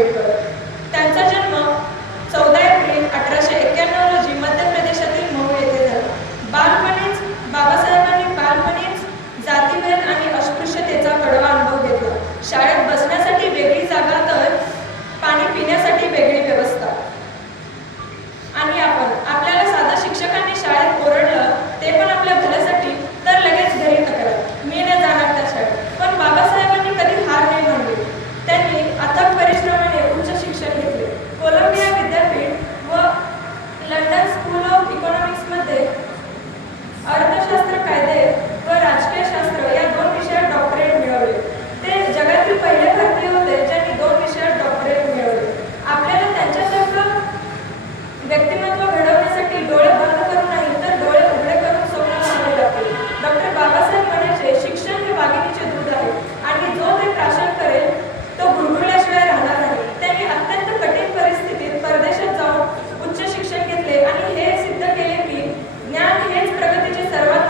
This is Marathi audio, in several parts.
आंबेडकर। त्यांचा जन्म 14 एप्रिल 1891 रोजी मध्य प्रदेशातील मऊ येथे झाला। बाबासाहेबांनी जातीभेद आणि अस्पृश्यतेचा कडवा अनुभव घेतला। शाळेत बसण्यासाठी वेगळी जागा तर पाणी पिण्यासाठी वेगळी व्यवस्था। आणि आपल्याला साधा शिक्षकांनी शाळेत ओरडलं ते पण आपल्या भल्यासाठी, तर लगेच घरी तक्रार, मी नाही जाणार त्या शाळेत। पण बाबासाहेबांनी कधी हार नाही मानली। त्यांनी अथक परिश्रमाने उच्च शिक्षण घेतले। कोलंबिया विद्यापीठ व लंडन स्कूल ऑफ इकॉनॉमिक्समध्ये अर्थशास्त्र, कायदे व राजकीय शास्त्र या 2 विषयात डॉक्टरेट मिळवले। ते जगातील पहिले भारतीय होते ज्यांनी 2 विषयात डॉक्टरेट मिळवले। आपल्याला त्यांच्यासारखं व्यक्तिमत्व घडवण्यासाठी डोळे बंद करून नाही तर डोळे उघडे करून स्वप्न पाहावे लागते। डॉक्टर बाबासाहेब म्हणायचे, शिक्षण हे वाघिणीचे दूध आहे आणि जो ते प्राशन करेल तो गुळगुळल्याशिवाय राहणार नाही। त्यांनी अत्यंत कठीण परिस्थितीत परदेशात जाऊन उच्च शिक्षण घेतले आणि हे सिद्ध केले की ज्ञान हेच प्रगतीचे सर्वात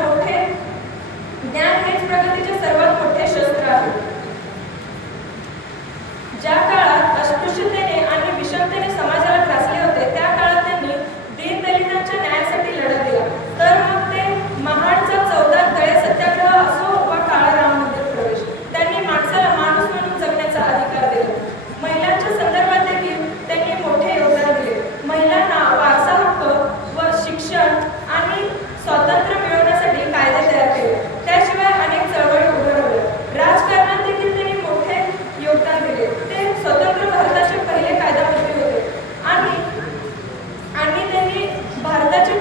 मोठे शस्त्र आहे। ज्या काळात अस्पृश्यतेने आणि विषमतेने समाजाला ग्रासले होते त्या काळात त्यांनी दीनदलितांच्या न्यायासाठी लढा दिला। तर मग ते महाडचा 14 तळे सत्याग्रह असो वा काळा राम मंदिर प्रवेश, त्यांनी माणसाला माणूस म्हणून जगण्याचा अधिकार दिला। महिलांच्या संदर्भात देखील त्यांनी मोठे योगदान दिले। महिलांना वारसा हक्क व शिक्षण आणि स्वातंत्र्य मिळवण्यासाठी कायदे तयार केले। त्याशिवाय अनेक चळवळी उभारवल्या। राजकारणात देखील त्यांनी मोठे योगदान दिले। ते स्वतंत्र भारताचे पहिले कायदामंत्री होते आणि त्यांनी भारताच्या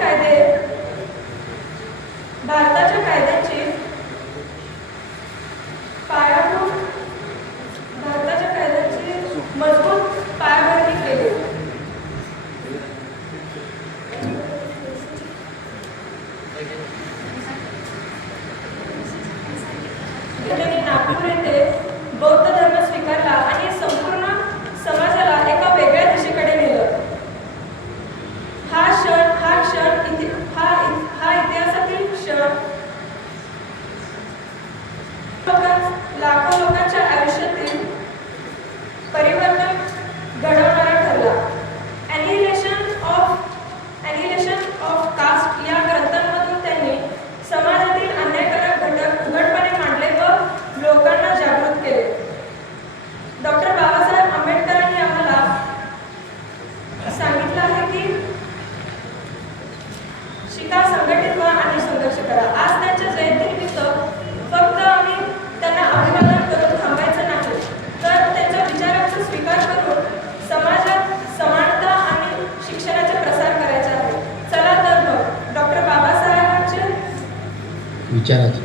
कायद्यांची मजबूत पायाभरणी केली। त्यांनी नागपूर येथे बौद्ध धर्म स्वीकारला आणि संपूर्ण समाजाला एका वेगळ्या दिशेकडे नेलं। हा इतिहासातील क्षण लाखो लोकांच्या आयुष्यातील परिवर्तन घडवणारा ठरला। ॲनिहिलेशन ऑफ कास्ट या ग्रंथांमधून त्यांनी समाजातील अन्यायकारक घटक उघडपणे मांडले व लोकांना जागृत केले। डॉक्टर बाबासाहेब आंबेडकरांनी आम्हाला सांगितलं आहे की शिका, संघटित व्हा आणि संघर्ष करा। आज त्यांच्या जयंतीनिमित्त फक्त आम्ही त्यांना अभिवादन करून थांबायचं नाही तर त्यांच्या विचारांचा स्वीकार करून समाजात समानता आणि शिक्षणाचा प्रसार करायचा आहे। चला तर मग डॉक्टर बाबासाहेबांचे विचारांचा